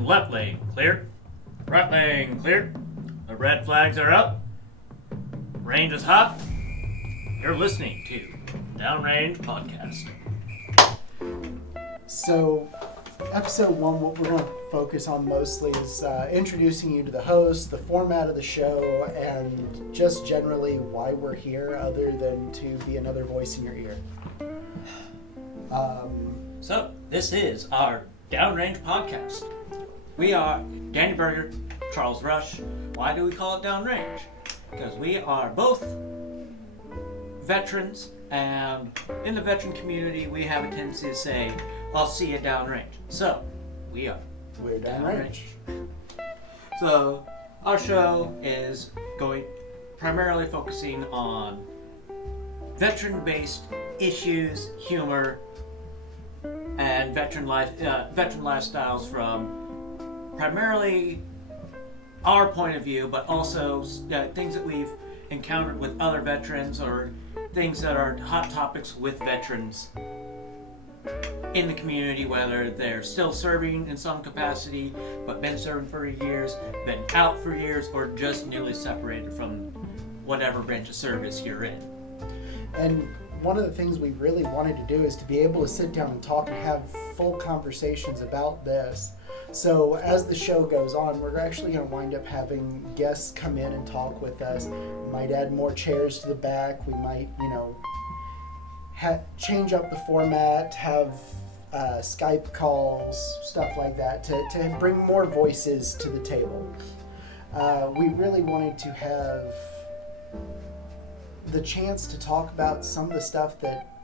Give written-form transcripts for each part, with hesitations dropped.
Left lane clear. Right lane clear. The red flags are up. Range is hot. You're listening to Downrange Podcast. So, episode 1, what we're going to focus on mostly is introducing you to the host, the format of the show, and just generally why we're here, other than to be another voice in your ear. So, this is our Downrange Podcast. We are Danny Berger, Charles Rush. Why do we call it Downrange? Because we are both veterans, and in the veteran community, we have a tendency to say, I'll see you downrange. So, we're Downrange. So, our show is going primarily focusing on veteran-based issues, humor, and veteran lifestyles from primarily our point of view, but also things that we've encountered with other veterans or things that are hot topics with veterans in the community, whether they're still serving in some capacity, but been serving for years, been out for years, or just newly separated from whatever branch of service you're in. And one of the things we really wanted to do is to be able to sit down and talk and have full conversations about this. So as the show goes on, we're actually going to wind up having guests come in and talk with us. We might add more chairs to the back. We might, change up the format, have Skype calls, stuff like that, to bring more voices to the table. We really wanted to have the chance to talk about some of the stuff that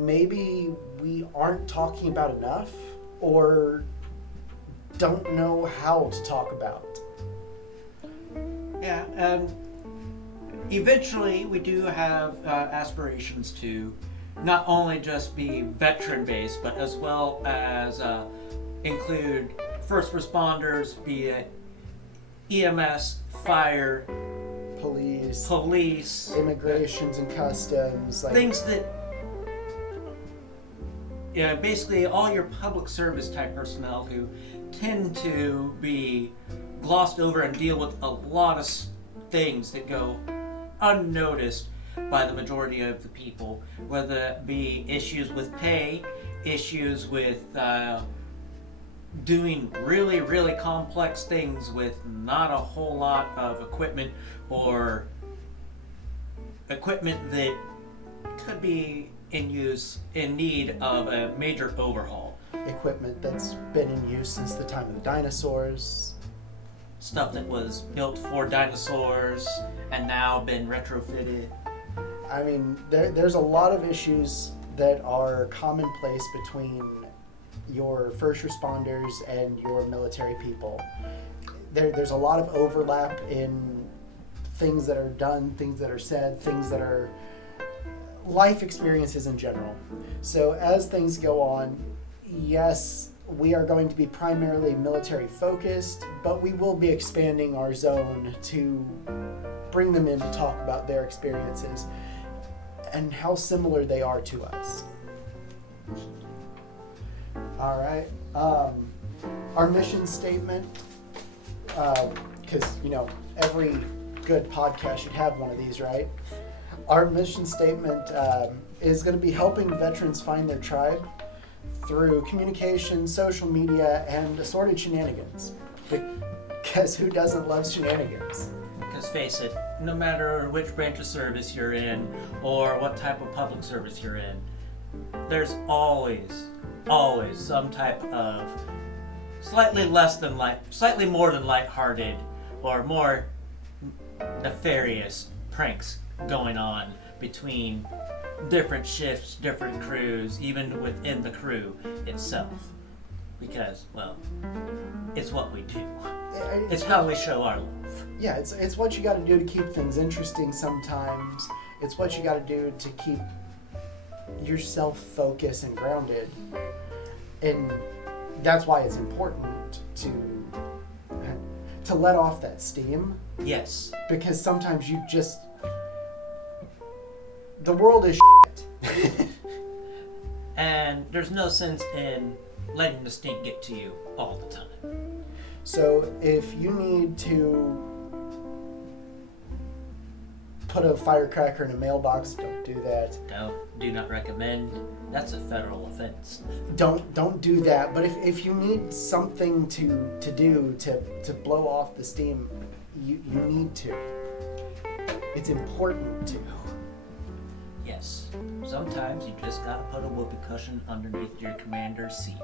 maybe we aren't talking about enough or don't know how to talk about. Yeah, and eventually we do have aspirations to not only just be veteran-based, but as well as include first responders, be it EMS, fire, police, immigrations and customs, like things that, basically all your public service type personnel who tend to be glossed over and deal with a lot of things that go unnoticed by the majority of the people, whether that be issues with pay, issues with doing really, really complex things with not a whole lot of equipment, or equipment that could be in need of a major overhaul. equipment that's been in use since the time of the dinosaurs. Stuff that was built for dinosaurs and now been retrofitted. I mean, there's a lot of issues that are commonplace between your first responders and your military people. There's a lot of overlap in things that are done, things that are said, things that are life experiences in general. So as things go on, yes, we are going to be primarily military focused, but we will be expanding our zone to bring them in to talk about their experiences and how similar they are to us. All right. Our mission statement, because, every good podcast should have one of these, right? Our mission statement is going to be helping veterans find their tribe through communication, social media, and assorted shenanigans. Because who doesn't love shenanigans? Because face it, no matter which branch of service you're in or what type of public service you're in, there's always some type of slightly more than lighthearted or more nefarious pranks going on between different shifts, different crews, even within the crew itself. Because, well, it's what we do. It's how we show our love. Yeah, it's what you got to do to keep things interesting sometimes. It's what you got to do to keep yourself focused and grounded. And that's why it's important to let off that steam. Yes. Because sometimes you just... The world is shit. And there's no sense in letting the stink get to you all the time. So if you need to put a firecracker in a mailbox, don't do that. Do not recommend. That's a federal offense. Don't do that. But if you need something to do to blow off the steam, you need to. It's important to. Yes. Sometimes you just gotta put a whoopee cushion underneath your commander's seat.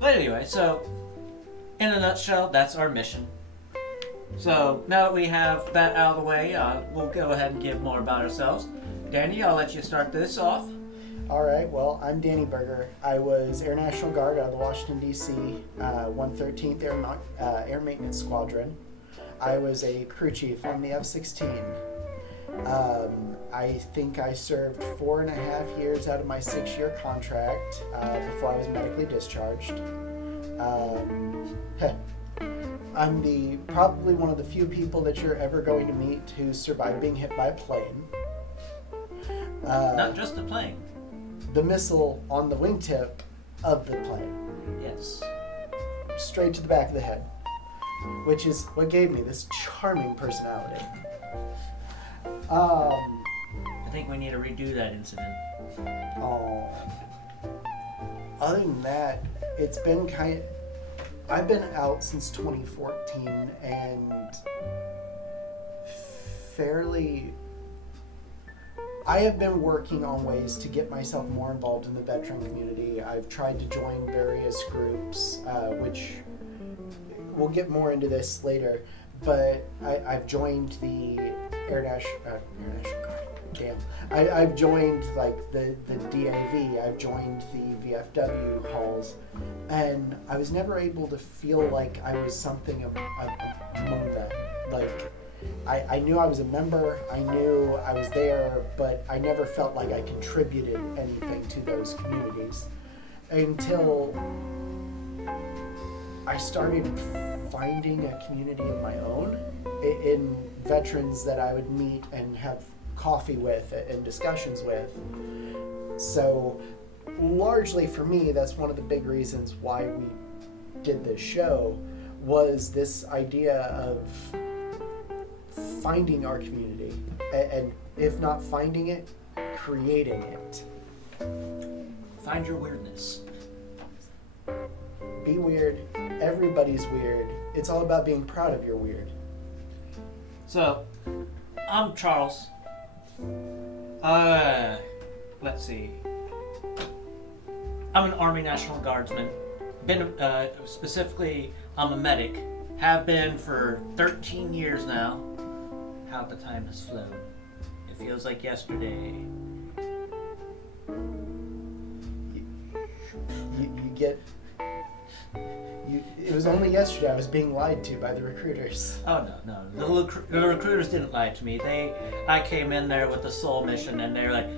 But anyway, so in a nutshell, that's our mission. So now that we have that out of the way, we'll go ahead and give more about ourselves. Danny, I'll let you start this off. All right, well, I'm Danny Berger. I was Air National Guard out of the Washington, D.C., 113th Air Maintenance Squadron. I was a crew chief on the F-16. I think I served 4.5 years out of my 6-year contract before I was medically discharged. I'm probably one of the few people that you're ever going to meet who survived being hit by a plane. Not just a plane. The missile on the wingtip of the plane. Yes. Straight to the back of the head. Which is what gave me this charming personality. I think we need to redo that incident. Other than that, it's been I've been out since 2014 and I have been working on ways to get myself more involved in the veteran community. I've tried to join various groups, which we'll get more into this later, but I've joined the Air National Guard. Damn. I've joined like the DAV, I've joined the VFW halls, and I was never able to feel like I was something among them. Like, I knew I was a member, I knew I was there, but I never felt like I contributed anything to those communities until I started finding a community of my own in veterans that I would meet and have coffee with and discussions with. So largely for me, that's one of the big reasons why we did this show, was this idea of finding our community, and if not finding it, creating it. Find your weirdness. Be weird. Everybody's weird. It's all about being proud of your weird. So, I'm Charles. Let's see. I'm an Army National Guardsman. Specifically, I'm a medic. Have been for 13 years now. How the time has flown. It feels like yesterday. It was only yesterday I was being lied to by the recruiters. Oh no. The recruiters didn't lie to me. I came in there with a sole mission, and they're like,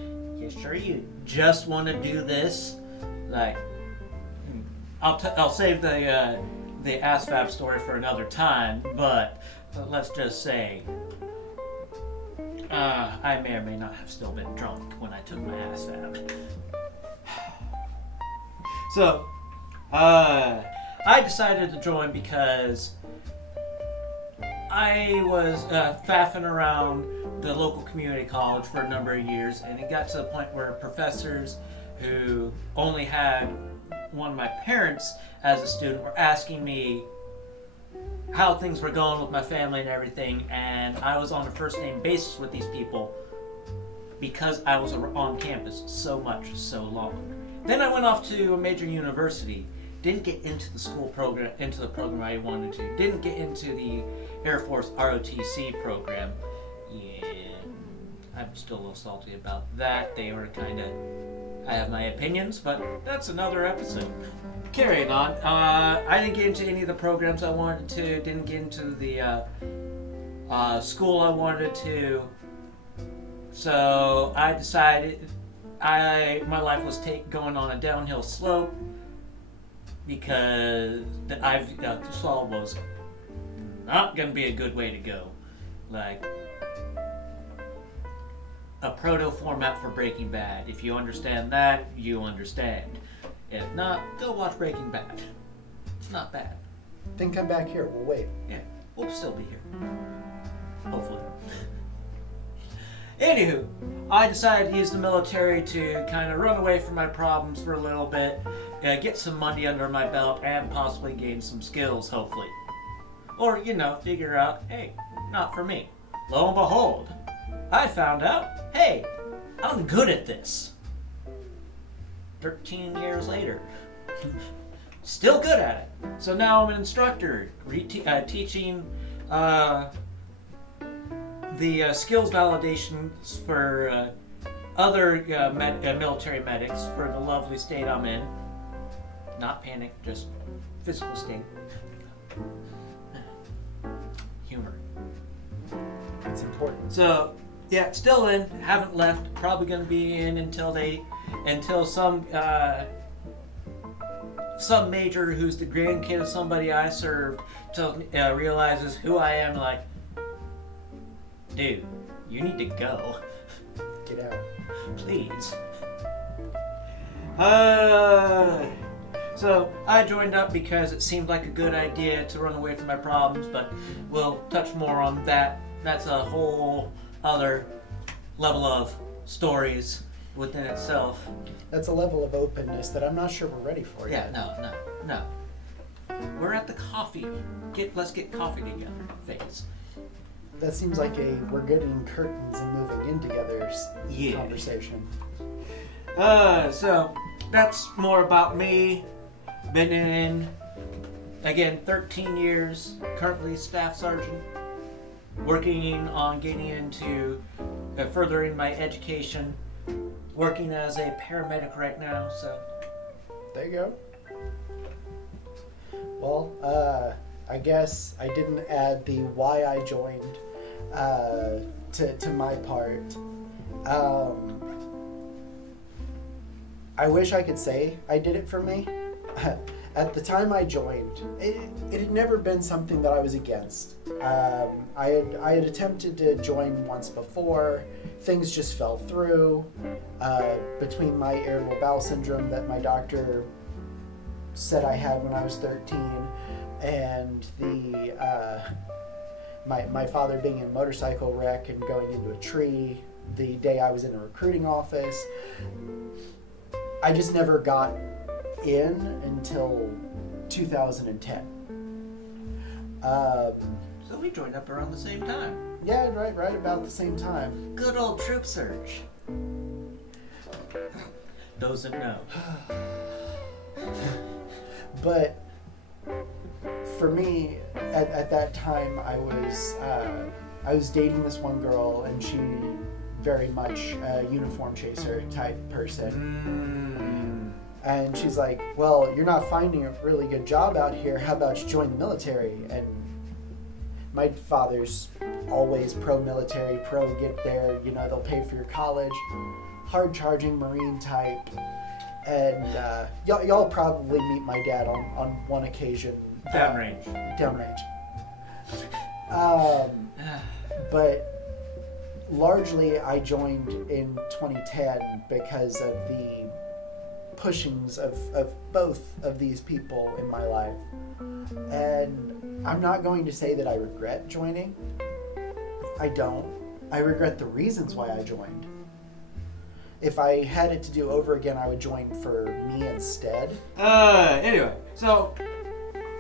"You sure you just want to do this?" Like, I'll save the ASVAB story for another time, but let's just say I may or may not have still been drunk when I took my ASVAB. So, I decided to join because I was faffing around the local community college for a number of years, and it got to the point where professors who only had one of my parents as a student were asking me how things were going with my family and everything, and I was on a first name basis with these people because I was on campus so much, so long. Then I went off to a major university, didn't get into the program I wanted to, didn't get into the Air Force ROTC program. Yeah, I'm still a little salty about that. They were I have my opinions, but that's another episode. Carrying on, I didn't get into any of the programs I wanted to, didn't get into the school I wanted to, so I decided my life was going on a downhill slope because the saw was not going to be a good way to go. Like, a proto format for Breaking Bad. If you understand that, you understand. If not, go watch Breaking Bad. It's not bad. Then come back here. We'll wait. Yeah, we'll still be here. Hopefully. Anywho, I decided to use the military to kind of run away from my problems for a little bit, get some money under my belt, and possibly gain some skills, hopefully. Or, figure out, hey, not for me. Lo and behold, I found out, hey, I'm good at this. 13 years later. Still good at it. So now I'm an instructor, teaching the skills validations for other military medics for the lovely state I'm in. Not panic, just physical state. Humor. It's important. So, yeah, still in, haven't left, probably going to be in until some major who's the grandkid of somebody I served realizes who I am, like, dude, you need to go. Get out. Please. So I joined up because it seemed like a good idea to run away from my problems, but we'll touch more on that. That's a whole other level of stories within itself. That's a level of openness that I'm not sure we're ready for Yeah, yet. no. We're at the coffee. Let's get coffee together phase. That seems like we're getting curtains and moving in together conversation. So that's more about me. Been in, again, 13 years, currently staff sergeant, working on getting into furthering my education, working as a paramedic right now, so. There you go. Well, I guess I didn't add the why I joined to my part. I wish I could say I did it for me. At the time I joined, it had never been something that I was against. I had attempted to join once before. Things just fell through. Between my irritable bowel syndrome that my doctor said I had when I was 13, and my father being in a motorcycle wreck and going into a tree the day I was in a recruiting office, I just never got in until 2010. So we joined up around the same time. Yeah, right about the same time. Good old troop surge. Those that know. But for me, at that time, I was dating this one girl, and she very much a uniform chaser type person. And she's like, well, you're not finding a really good job out here. How about you join the military? And my father's always pro-military, pro-get there, they'll pay for your college. Hard-charging Marine type. And y'all probably meet my dad on one occasion. Downrange. But largely I joined in 2010 because of the pushings of both of these people in my life. And I'm not going to say that I regret joining. I don't. I regret the reasons why I joined. If I had it to do over again, I would join for me instead. Anyway, so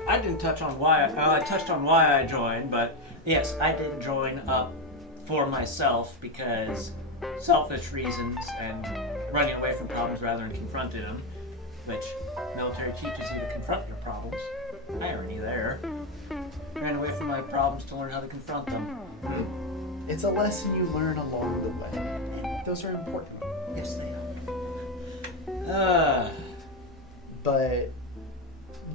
I didn't touch on why. I touched on why I joined, but yes, I did join up for myself because selfish reasons and running away from problems rather than confronting them, which military teaches you to confront your problems. Irony there. Ran away from my problems to learn how to confront them. It's a lesson you learn along the way. Those are important. Yes, they are. But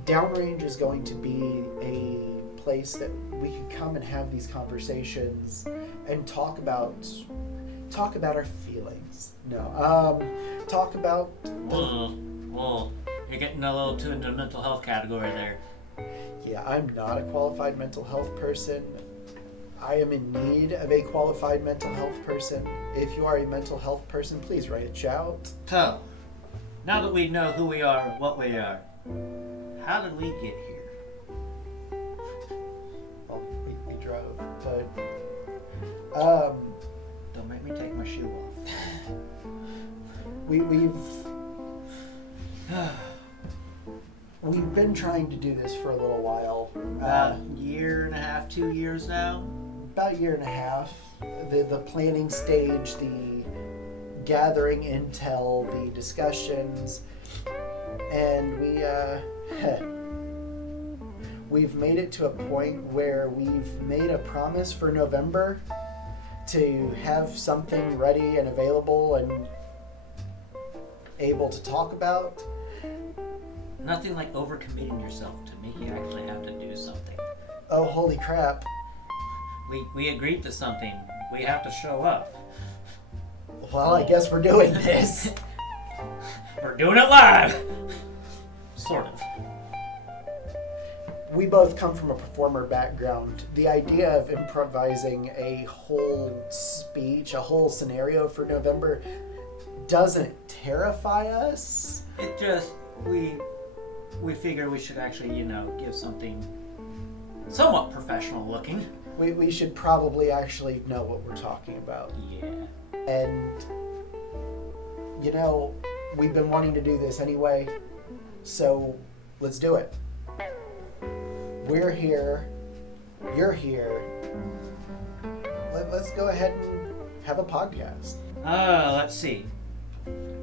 Downrange is going to be a place that we can come and have these conversations and talk about our feelings. No, talk about. Well, you're getting a little too into the mental health category there. Yeah, I'm not a qualified mental health person. I am in need of a qualified mental health person. If you are a mental health person, please reach out. So, Now that we know who we are and what we are, how did we get here? Well, we drove, but Don't make me take my shoe off. we've been trying to do this for a little while. About a year and a half, 2 years now. About a year and a half. The planning stage, the gathering intel, the discussions, and we've made it to a point where we've made a promise for November to have something ready and available and able to talk about. Nothing like overcommitting yourself to make you actually have to do something. Oh, holy crap. We agreed to something. We have to show up. Well, I guess we're doing this. We're doing it live! Sort of. We both come from a performer background. The idea of improvising a whole speech, a whole scenario for November doesn't terrify us. It just, we figure we should actually, give something somewhat professional looking. We should probably actually know what we're talking about. Yeah. And, we've been wanting to do this anyway, so let's do it. We're here. You're here. Let's go ahead and have a podcast. Let's see.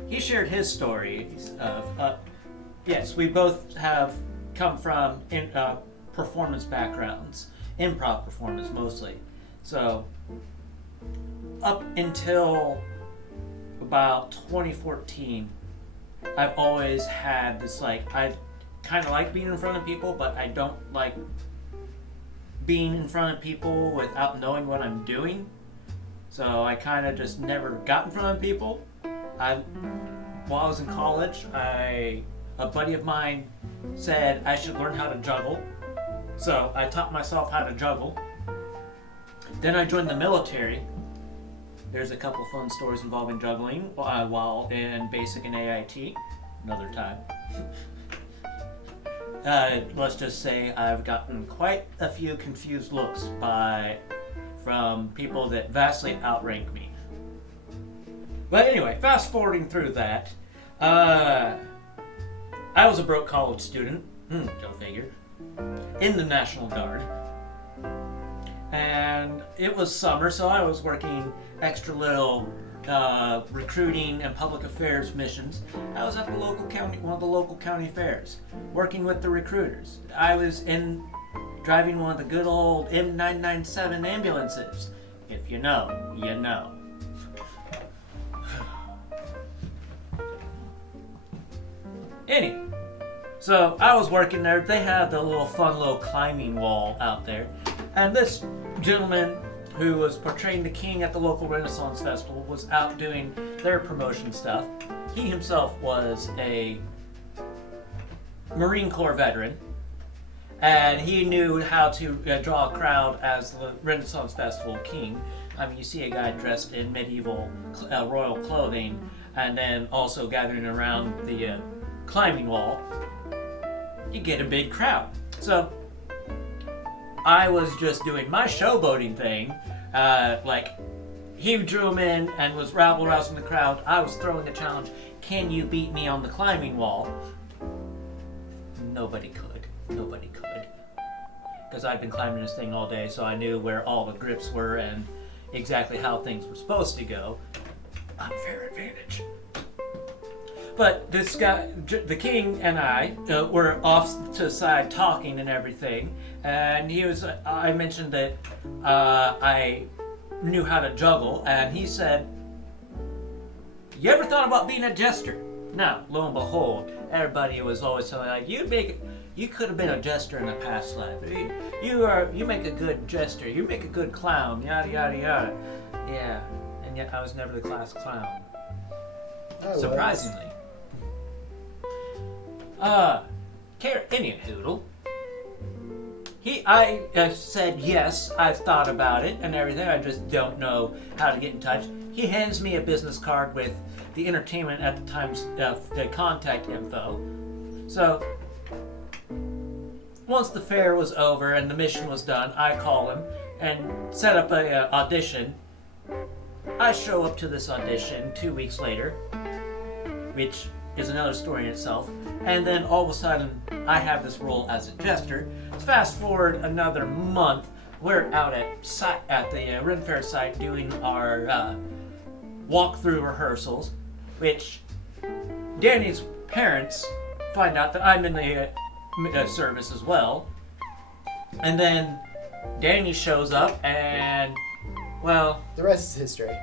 He shared his stories of, yes, we both have come from performance backgrounds, improv performance mostly. So, up until about 2014, I've always had this, I kind of like being in front of people, but I don't like being in front of people without knowing what I'm doing. So I kind of just never got in front of people. While I was in college, a buddy of mine said I should learn how to juggle. So I taught myself how to juggle. Then I joined the military. There's a couple fun stories involving juggling while in basic and AIT. Another time. Let's just say I've gotten quite a few confused looks from people that vastly outrank me. But anyway, fast forwarding through that, I was a broke college student, go figure, in the National Guard. And it was summer, so I was working extra little recruiting and public affairs missions. I was at the one of the local county fairs, working with the recruiters. I was driving one of the good old M997 ambulances. If you know, you know. Anyway, so I was working there. They had the fun little climbing wall out there. And this gentleman who was portraying the king at the local Renaissance Festival was out doing their promotion stuff. He himself was a Marine Corps veteran, and he knew how to draw a crowd as the Renaissance Festival king. I mean, you see a guy dressed in medieval royal clothing, and then also gathering around the climbing wall, you get a big crowd. So I was just doing my showboating thing, he drew him in and was rabble-rousing the crowd. I was throwing the challenge, can you beat me on the climbing wall? Nobody could. Because I'd been climbing this thing all day, so I knew where all the grips were and exactly how things were supposed to go. Unfair advantage. But this guy, the king, and I were off to the side talking and everything, and I mentioned that I knew how to juggle, and he said, you ever thought about being a jester? Now, lo and behold, everybody was always telling me, you could have been a jester in a past life. You make a good jester. You make a good clown. Yada yada yada. Yeah, and yet I was never the class clown. Surprisingly. Anywho, I said yes, I've thought about it and everything. I just don't know how to get in touch. He hands me a business card with the entertainment at the time's the contact info. So once the fair was over and the mission was done, I call him and set up a audition. I show up to this audition 2 weeks later, which is another story in itself. And then all of a sudden, I have this role as a jester. Fast forward another month, we're out at the Ren Fair site doing our walkthrough rehearsals, which Danny's parents find out that I'm in the service as well. And then Danny shows up and, well... The rest is history.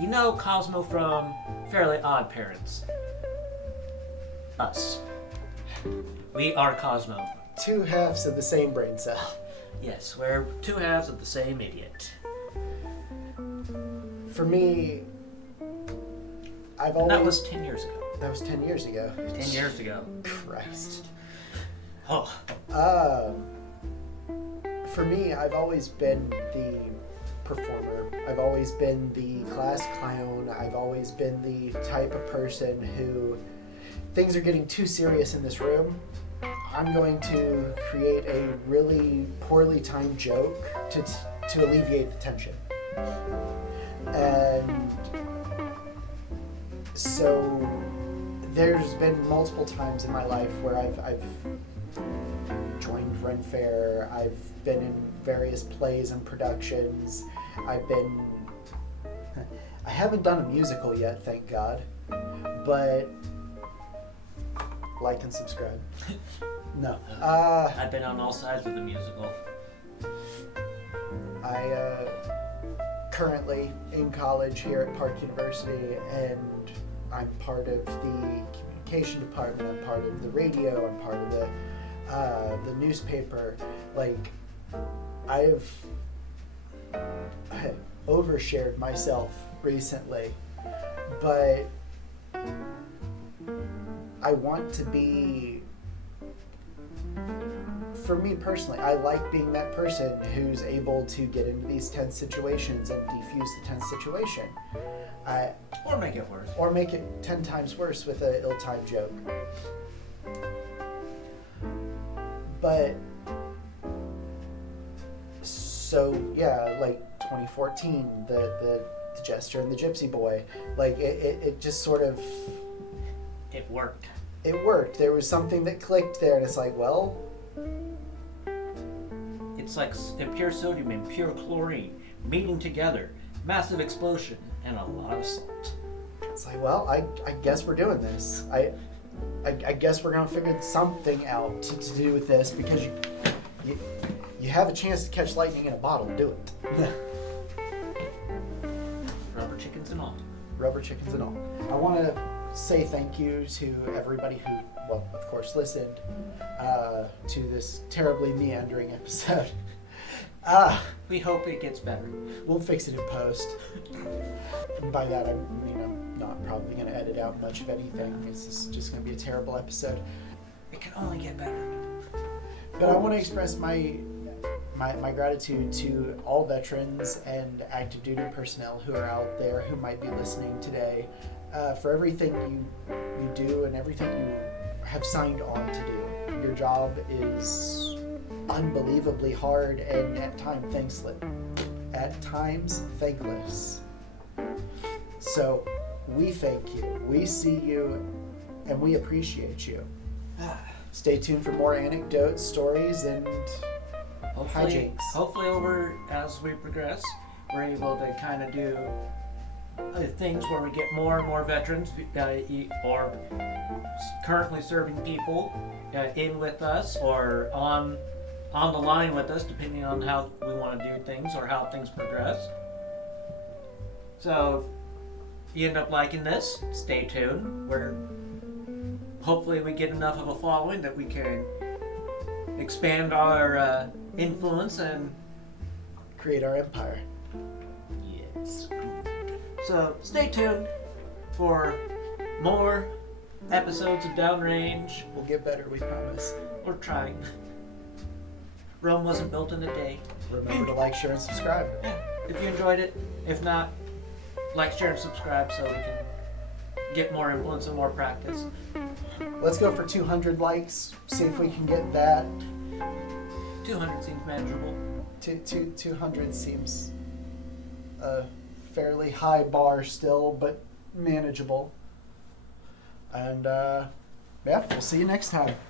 You know Cosmo from Fairly Odd Parents. Us. We are Cosmo. Two halves of the same brain cell. Yes, we're two halves of the same idiot. For me, I've always... That was 10 years ago. That was 10 years ago. 10 years ago. Christ. Oh. For me, I've always been the performer. I've always been the class clown. I've always been the type of person who... Things are getting too serious in this room. I'm going to create a really poorly timed joke to alleviate the tension. And so there's been multiple times in my life where I've joined Ren Fair. I've been in various plays and productions. I haven't done a musical yet, thank God. But like and subscribe. No. I've been on all sides of the musical. I currently in college here at Park University, and I'm part of the communication department. I'm part of the radio. I'm part of the newspaper. Like, I overshared myself recently, but I want to be, for me personally, I like being that person who's able to get into these tense situations and defuse the tense situation. Or make it worse. Or make it 10 times worse with an ill-timed joke. But, so, yeah, like 2014, the Jester and the Gypsy Boy, like, it just sort of... It worked. It worked. There was something that clicked there, and it's like, well... It's like pure sodium and pure chlorine meeting together, massive explosion, and a lot of salt. It's like, well, I guess we're doing this. I guess we're gonna figure something out to do with this, because you have a chance to catch lightning in a bottle. Do it. Rubber chickens and all. Rubber chickens and all. I want to say thank you to everybody who, well, of course, listened to this terribly meandering episode. We hope it gets better. We'll fix it in post. And by that, I mean I'm not probably going to edit out much of anything. It's just going to be a terrible episode. It can only get better. But I want to express my gratitude to all veterans and active duty personnel who are out there who might be listening today, for everything you do and everything you have signed on to do. Your job is unbelievably hard and at times thankless. So we thank you, we see you, and we appreciate you. Stay tuned for more anecdotes, stories, and hijinks. Hopefully over as we progress, we're able to kind of do things where we get more and more veterans or currently serving people in with us or on the line with us, depending on how we want to do things or how things progress. So if you end up liking this, stay tuned. Hopefully we get enough of a following that we can expand our influence and create our empire. Yes. So stay tuned for more episodes of Downrange. We'll get better, we promise. We're trying. Rome wasn't built in a day. Remember to like, share, and subscribe. Yeah. If you enjoyed it, if not, like, share, and subscribe so we can get more influence and more practice. Let's go for 200 likes. See if we can get that. 200 seems manageable. 200 seems a fairly high bar still, but manageable. And yeah, we'll see you next time.